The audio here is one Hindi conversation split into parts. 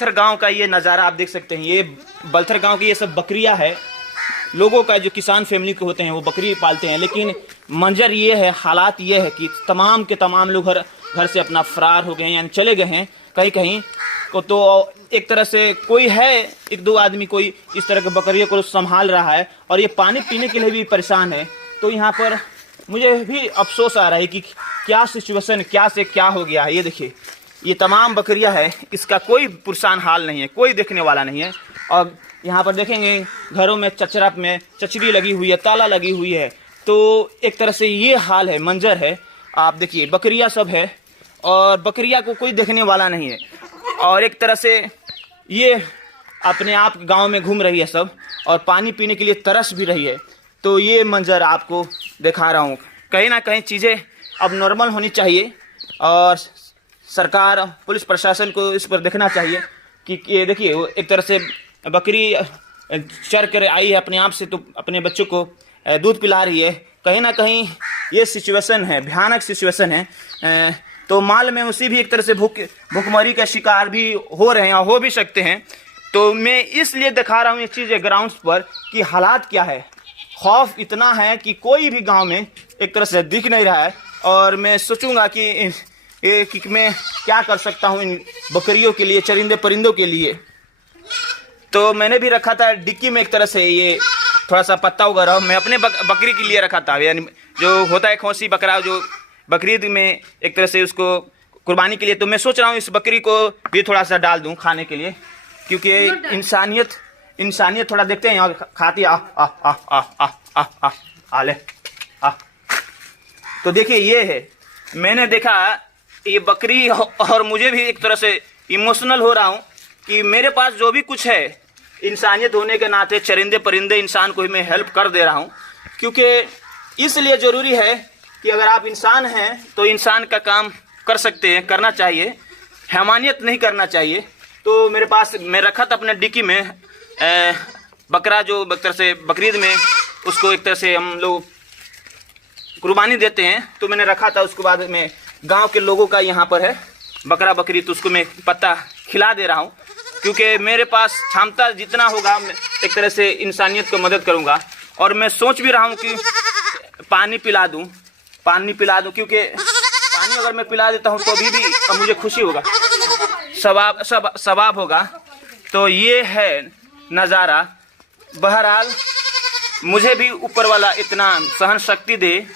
बलथर गांव का ये नज़ारा आप देख सकते हैं। ये बलथर गांव की ये सब बकरियां है। लोगों का जो किसान फैमिली के होते हैं वो बकरी पालते हैं, लेकिन मंजर ये है, हालात ये है कि तमाम के तमाम लोग घर से अपना फरार हो गए हैं, यानी चले गए हैं कहीं कहीं को। तो एक तरह से कोई है, एक दो आदमी कोई इस तरह के बकरियों को संभाल रहा है, और ये पानी पीने के लिए भी परेशान है। तो यहाँ पर मुझे भी अफसोस आ रहा है कि क्या सिचुएशन, क्या से क्या हो गया है। ये देखिए, ये तमाम बकरियां है, इसका कोई पुरसान हाल नहीं है, कोई देखने वाला नहीं है। और यहाँ पर देखेंगे घरों में चचरा में चचरी लगी हुई है, ताला लगी हुई है। तो एक तरह से ये हाल है, मंजर है। आप देखिए बकरियां सब है और बकरियां को कोई देखने वाला नहीं है, और एक तरह से ये अपने आप गांव में घूम रही है सब, और पानी पीने के लिए तरस भी रही है। तो ये मंजर आपको दिखा रहा हूँ। कहीं ना कहीं चीज़ें अब नॉर्मल होनी चाहिए, और सरकार, पुलिस प्रशासन को इस पर देखना चाहिए कि ये देखिए, वो एक तरह से बकरी चर कर आई है अपने आप से, तो अपने बच्चों को दूध पिला रही है। कहीं ना कहीं ये सिचुएशन है, भयानक सिचुएशन है। तो माल में उसी भी एक तरह से भूखमरी का शिकार भी हो रहे हैं, और हो भी सकते हैं। तो मैं इसलिए दिखा रहा हूँ ये चीज़ें ग्राउंड्स पर कि हालात क्या है। खौफ इतना है कि कोई भी गांव में एक तरह से दिख नहीं रहा है, और मैं सोचूंगा कि मैं क्या कर सकता हूँ इन बकरियों के लिए, चरिंदे परिंदों के लिए। तो मैंने भी रखा था डिक्की में एक तरह से ये थोड़ा सा पत्ता वगैरह, मैं अपने बकरी के लिए रखा था। यानी जो होता है खौसी बकरा, जो बकरीद में एक तरह से उसको कुर्बानी के लिए। तो मैं सोच रहा हूँ इस बकरी को भी थोड़ा सा डाल दूँ खाने के लिए, क्योंकि इंसानियत थोड़ा देखते हैं, और खाती आ ले आ। तो देखिए ये है, मैंने देखा ये बकरी, और मुझे भी एक तरह से इमोशनल हो रहा हूँ कि मेरे पास जो भी कुछ है, इंसानियत होने के नाते चरिंदे परिंदे इंसान को ही मैं हेल्प कर दे रहा हूँ। क्योंकि इसलिए ज़रूरी है कि अगर आप इंसान हैं तो इंसान का काम कर सकते हैं, करना चाहिए, हैवानियत नहीं करना चाहिए। तो मेरे पास मैं रखा था अपने डिक्की में बकरा, जो एक तरह से बकरीद में उसको एक तरह से हम लोग कुर्बानी देते हैं। तो मैंने रखा था, उसके बाद में गांव के लोगों का यहाँ पर है बकरा बकरी, तो उसको मैं पत्ता खिला दे रहा हूँ। क्योंकि मेरे पास क्षमता जितना होगा मैं एक तरह से इंसानियत को मदद करूँगा। और मैं सोच भी रहा हूँ कि पानी पिला दूँ, क्योंकि पानी अगर मैं पिला देता हूँ तो अभी भी मुझे खुशी होगा, सवाब होगा। तो ये है नज़ारा। बहरहाल मुझे भी ऊपर वाला इतना सहन शक्ति दे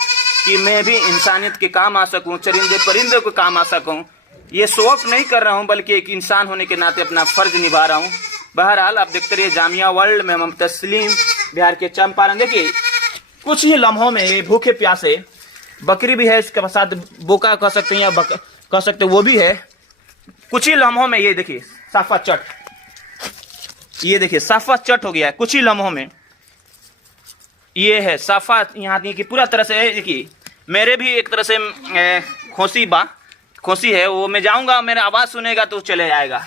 कि मैं भी इंसानियत के काम आ सकूं, चरिंदे परिंदों के काम आ सकूं। ये शो ऑफ नहीं कर रहा हूं, बल्कि एक इंसान होने के नाते अपना फ़र्ज निभा रहा हूं। बहरहाल आप देखते रहिए जामिया वर्ल्ड में। हम तस्लीम, बिहार के चंपारण। देखिए कुछ ही लम्हों में ये भूखे प्यासे बकरी भी है, इसके साथ बोका कह सकते हैं या कह सकते वो भी है। कुछ ही लम्हों में ये देखिए साफा चट, ये देखिए साफा चट हो गया है कुछ ही लम्हों में। ये है साफा, यहाँ की पूरा तरह से देखिए। मेरे भी एक तरह से खोसी है, वो मैं जाऊँगा, मेरा आवाज़ सुनेगा तो चले जाएगा।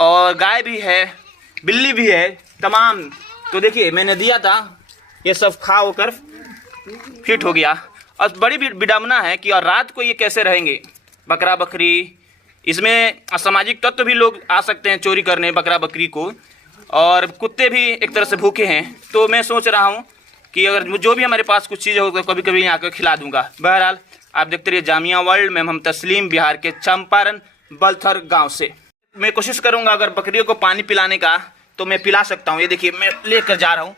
और गाय भी है, बिल्ली भी है, तमाम। तो देखिए मैंने दिया था, ये सब खा होकर फिट हो गया। और बड़ी विडम्बना है कि और रात को ये कैसे रहेंगे बकरा बकरी। इसमें असामाजिक तत्व भी लोग आ सकते हैं चोरी करने बकरा बकरी को, और कुत्ते भी एक तरह से भूखे हैं। तो मैं सोच रहा हूँ कि अगर जो भी हमारे पास कुछ चीज़ें हो तो कभी कभी यहाँ आकर खिला दूंगा। बहरहाल आप देखते रहिए जामिया वर्ल्ड में। हम तस्लीम, बिहार के चंपारण बलथर गांव से। मैं कोशिश करूंगा अगर बकरियों को पानी पिलाने का तो मैं पिला सकता हूँ। ये देखिए मैं लेकर जा रहा हूँ।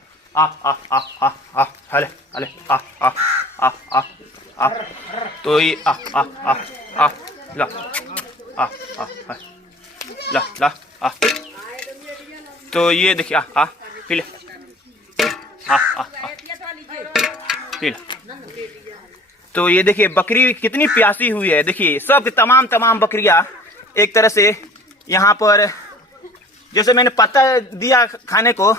हले हले तो ये ला ला ला तो ये देखिए पी ले पी ले। तो ये देखिए बकरी कितनी प्यासी हुई है। देखिए सब तमाम बकरियां एक तरह से यहाँ पर, जैसे मैंने पत्ता दिया खाने को,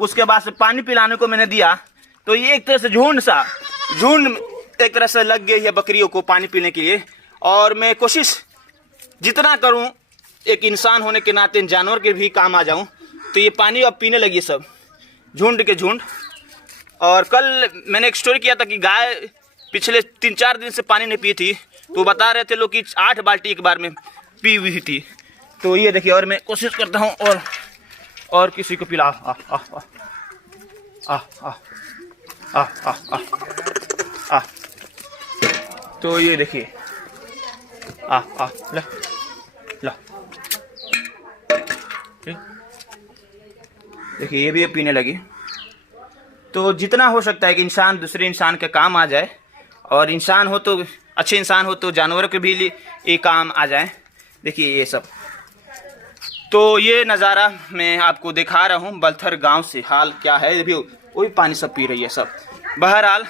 उसके बाद से पानी पिलाने को मैंने दिया, तो ये एक तरह से झुंड एक तरह से लग गई है बकरियों को पानी पीने के लिए। और मैं कोशिश जितना करूं एक इंसान होने के नाते जानवर के भी काम आ जाऊं। तो ये पानी अब पीने लगी सब, झुंड के झुंड। और कल मैंने एक स्टोरी किया था कि गाय पिछले 3-4 दिन से पानी नहीं पी थी, तो बता रहे थे लोग कि 8 बाल्टी एक बार में पी हुई थी। तो ये देखिए, और मैं कोशिश करता हूँ और किसी को पिला। आ आ आ आ आ आ आ आ। तो ये देखिए, आ ला ला, देखिए ये भी पीने लगी। तो जितना हो सकता है कि इंसान दूसरे इंसान के काम आ जाए, और इंसान हो तो अच्छे इंसान हो तो जानवरों के भी ये काम आ जाए। देखिए ये सब, तो ये नज़ारा मैं आपको दिखा रहा हूँ बलथर गांव से। हाल क्या है, ये भी वही पानी सब पी रही है सब। बहरहाल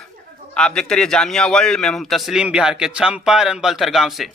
आप देखते रहिए जामिया वर्ल्ड में। हम तस्लीम, बिहार के चंपारण बलथर गांव से।